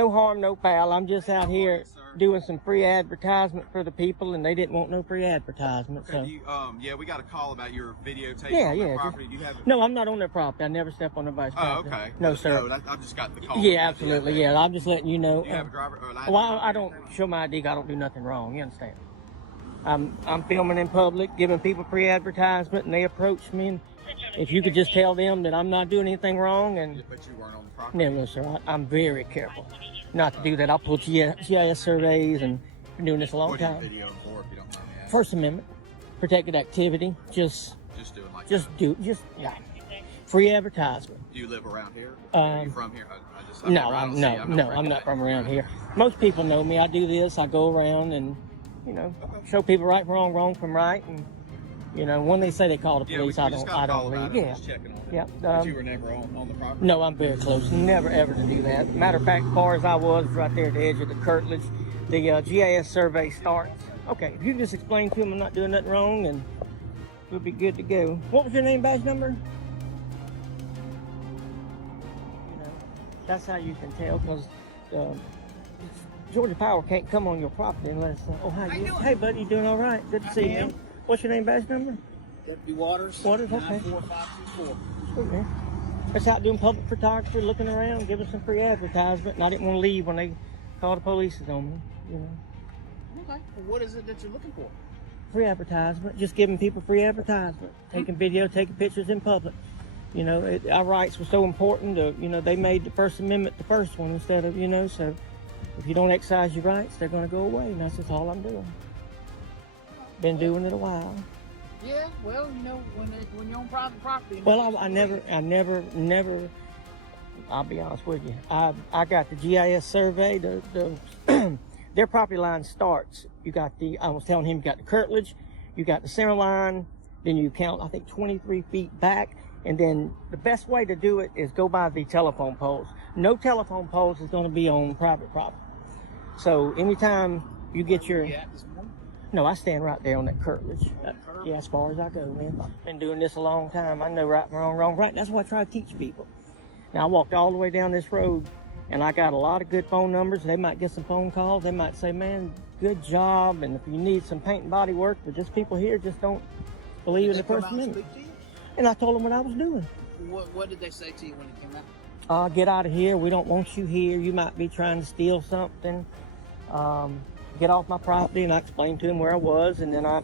No harm, no foul. I'm just out here doing some free advertisement for the people, and they didn't want no free advertisement. Okay, So, yeah, we got a call about your videotape yeah, on yeah. their property. Do you have it? No, I'm not on their property. I never step on nobody's property. Oh, okay. No, sir. No, I just got the call. Yeah, absolutely. Yeah, I'm just letting you know. Do you have a driver or an ID? Well, I don't show my ID. I don't do nothing wrong. You understand? I'm filming in public, giving people free advertisement, and they approach me. And if you could just tell them that I'm not doing anything wrong, and But you weren't on the property. no, sir, I'm very careful not to do that. I'll pull GIS surveys, and been doing this a long What are you time. videoing for, if you don't mind me asking? First Amendment, protected activity, just doing like yeah, free advertisement. Do you live around here? Are you from here? I'm not from around here. Most people know me. I do this. I go around and, show people right from wrong, wrong from right, and when they say they call the police, I don't leave. Yeah, yeah. But you were never on the property. No, I'm very close. Never ever to do that. Matter of fact, as far as I was, right there at the edge of the curtilage, the GIS survey starts. Okay, if you can just explain to them I'm not doing nothing wrong, and we'll be good to go. What was your name, badge number? That's how you can tell, because Georgia Power can't come on your property unless. Hey, buddy, you doing all right? Good to see you. What's your name, badge number? Deputy Waters. Waters, okay. 94524. Sweet, man. Just out doing public photography, looking around, giving some free advertisement, and I didn't want to leave when they called the police on me. Okay. Well, what is it that you're looking for? Free advertisement, just giving people free advertisement, taking video, taking pictures in public. Our rights were so important. They made the First Amendment the first one instead of, so if you don't exercise your rights, they're going to go away, and that's just all I'm doing. Been doing it a while. Yeah, well, when you're on private property. Well, I never, I'll be honest with you. I got the GIS survey, their property line starts. I was telling him, you got the curtilage, you got the center line, then you count, I think, 23 feet back. And then the best way to do it is go by the telephone poles. No telephone poles is going to be on private property. So anytime you get your... No, I stand right there on that curtilage. Yeah, as far as I go, man. Been doing this a long time. I know right from wrong, right. That's what I try to teach people. Now, I walked all the way down this road, and I got a lot of good phone numbers. They might get some phone calls. They might say, man, good job. And if you need some paint and body work, but just people here just don't believe in the First Amendment. And I told them what I was doing. What did they say to you when you came out? Get out of here. We don't want you here. You might be trying to steal something. Get off my property. And I explained to him where I was, and then I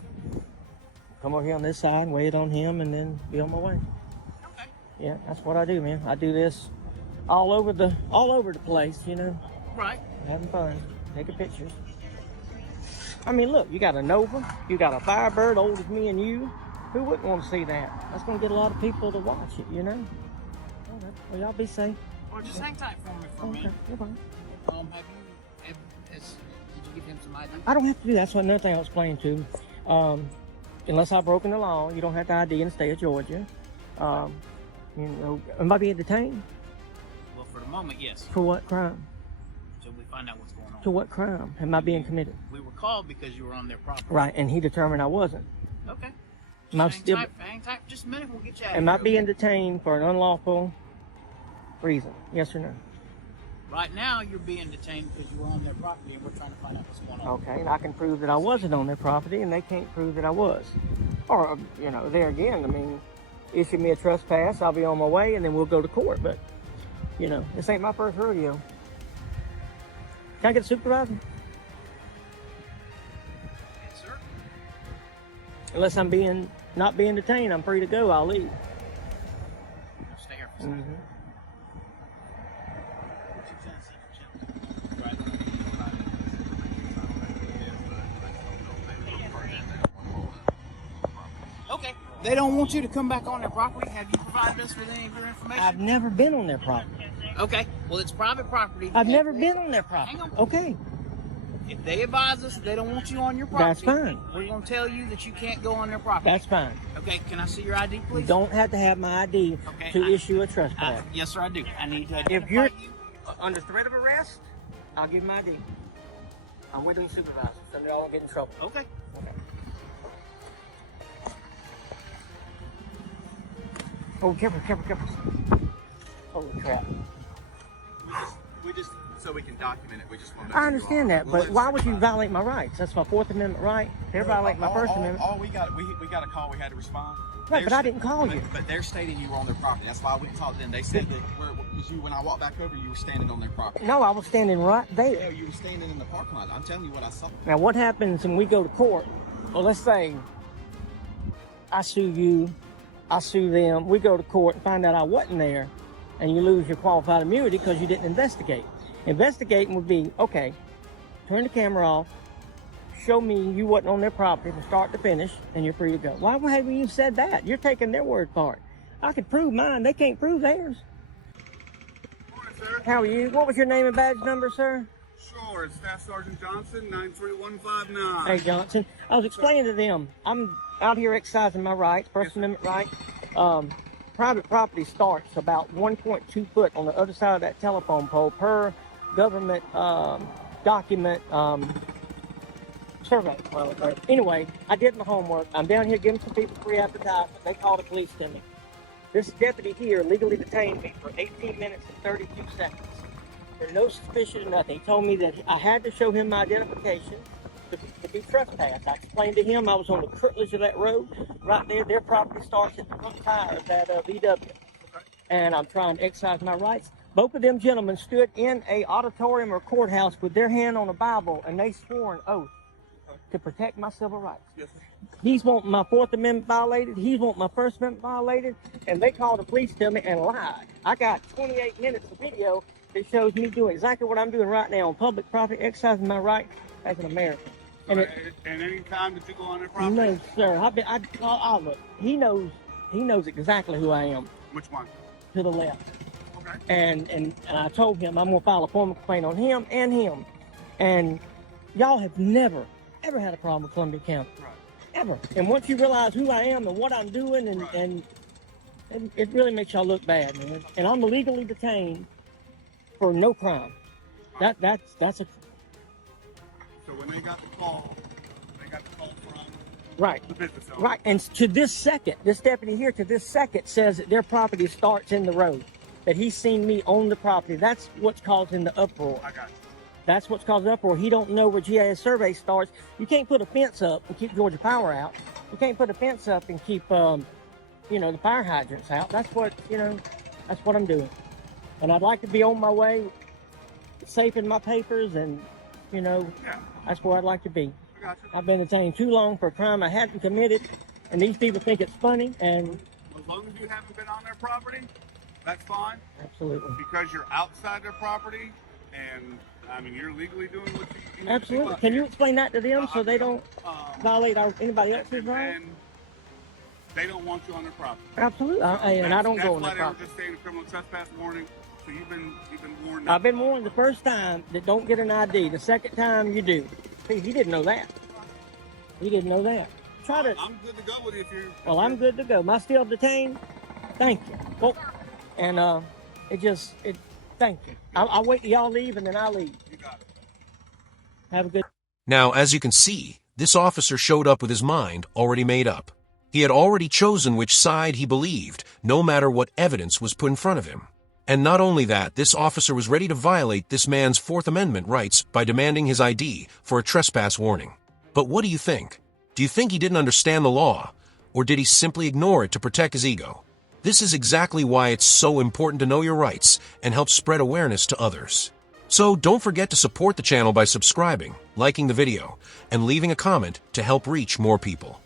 come over here on this side and wait on him, and then be on my way. Okay. Yeah, that's what I do, man. I do this all over the place, Right. Having fun, taking pictures. I mean, look, you got a Nova, you got a Firebird old as me and you. Who wouldn't want to see that? That's going to get a lot of people to watch it, Okay. Well, y'all be safe. Well, just hang tight for me. Okay, you're fine. Did you give him some ID? I don't have to do that. That's another thing I'll explain to him. Unless I've broken the law, you don't have to ID in the state of Georgia. Am I being detained? Well, for the moment, yes. For what crime? Until we find out what's going on. To what crime am I being committed? We were called because you were on their property. Right, and he determined I wasn't. Okay. Hang tight. Just a minute, we'll get you out of here. Am I being detained for an unlawful reason? Yes or no? Right now, you're being detained because you were on their property, and we're trying to find out what's going on. Okay, and I can prove that I wasn't on their property, and they can't prove that I was. Or, there again, issue me a trespass, I'll be on my way, and then we'll go to court. But, this ain't my first rodeo. Can I get a supervisor? Yes, sir. Unless I'm not being detained, I'm free to go, I'll leave. Stay here for a second. Mm-hmm. Okay. They don't want you to come back on their property. Have you provided us with any of your information? I've never been on their property. Okay. Well, it's private property. I've never been on their property. Hang on. Okay. If they advise us they don't want you on your property, that's fine. We're going to tell you that you can't go on their property. That's fine. Okay. Can I see your ID, please? You don't have to have my ID to issue a trespass. Yes, sir, I do. I need to identify if you're you. Under threat of arrest, I'll give my ID. I'm with the supervisor, so they all won't get in trouble. Okay. Oh, careful. Holy crap. so we can document it. We just want to. I understand that, but why would you violate my rights? That's my Fourth Amendment right. They're violating my First Amendment. All we got a call. We had to respond. Right, but I didn't call you. But they're stating you were on their property. That's why I went and talked to them. They said that because when I walked back over, you were standing on their property. No, I was standing right there. Yeah, you were standing in the parking lot. I'm telling you what I saw. Now, what happens when we go to court? Well, let's say I sue you, I sue them. We go to court and find out I wasn't there, and you lose your qualified immunity because you didn't investigate. Investigating would be, okay, turn the camera off, show me you wasn't on their property from start to finish, and you're free to go. Why haven't you said that? You're taking their word for it. I could prove mine. They can't prove theirs. Morning, sir. How are you? What was your name and badge number, sir? Sure, it's Staff Sergeant Johnson, 93159. Hey, Johnson. I was explaining to them, I'm out here exercising my rights, First Amendment right. Private property starts about 1.2 foot on the other side of that telephone pole per government document survey. Anyway, I did my homework. I'm down here giving some people free advertisement. They called the police to me. This deputy here legally detained me for 18 minutes and 32 seconds. For no suspicion of nothing. He told me that I had to show him my identification to be trespassed. I explained to him I was on the curtilage of that road. Right there, their property starts at the front tire of that VW. And I'm trying to exercise my rights. Both of them gentlemen stood in a auditorium or courthouse with their hand on a Bible, and they swore an oath to protect my civil rights. Yes, sir. He's wanting my Fourth Amendment violated. He's wanting my First Amendment violated. And they called the police to me and lied. I got 28 minutes of video that shows me doing exactly what I'm doing right now on public property, exercising my right as an American. And any time that you go on their property? No, sir. I'll look. He knows exactly who I am. Which one? To the left. Okay. And I told him I'm going to file a formal complaint on him and him. And y'all have never, ever had a problem with Columbia County. Right. Ever. And once you realize who I am and what I'm doing, and it really makes y'all look bad, man. And I'm legally detained for no crime. That's a... So when they got the call from Right. the business owner. Right. And to this second, this deputy here to this second says that their property starts in the road, that he's seen me on the property. That's what's causing the uproar. I got you. That's what's causing the uproar. He don't know where GIS survey starts. You can't put a fence up and keep Georgia Power out. You can't put a fence up and keep, the fire hydrants out. That's what I'm doing. And I'd like to be on my way, safe in my papers, and, that's where I'd like to be. I got you. I've been detained too long for a crime I hadn't committed, and these people think it's funny, and... As long as you haven't been on their property, that's fine. Absolutely. Because you're outside their property, and, you're legally doing what you need Absolutely. to do. Can you explain that to them so they don't violate anybody else's rights? And they don't want you on their property. Absolutely. And I don't go on their That's why they property. were just saying a criminal trespass warning. So you've been warned. I've been warned the first time that don't get an ID. The second time you do. See, he didn't know that. He didn't know that. Try to... I'm good to go with you if you... Well, I'm good to go. Am I still detained? Thank you. Well, and thank you. I'll wait till y'all leave, and then I'll leave. You got it. Have a good... Now, as you can see, this officer showed up with his mind already made up. He had already chosen which side he believed, no matter what evidence was put in front of him. And not only that, this officer was ready to violate this man's Fourth Amendment rights by demanding his ID for a trespass warning. But what do you think? Do you think he didn't understand the law? Or did he simply ignore it to protect his ego? This is exactly why it's so important to know your rights and help spread awareness to others. So don't forget to support the channel by subscribing, liking the video, and leaving a comment to help reach more people.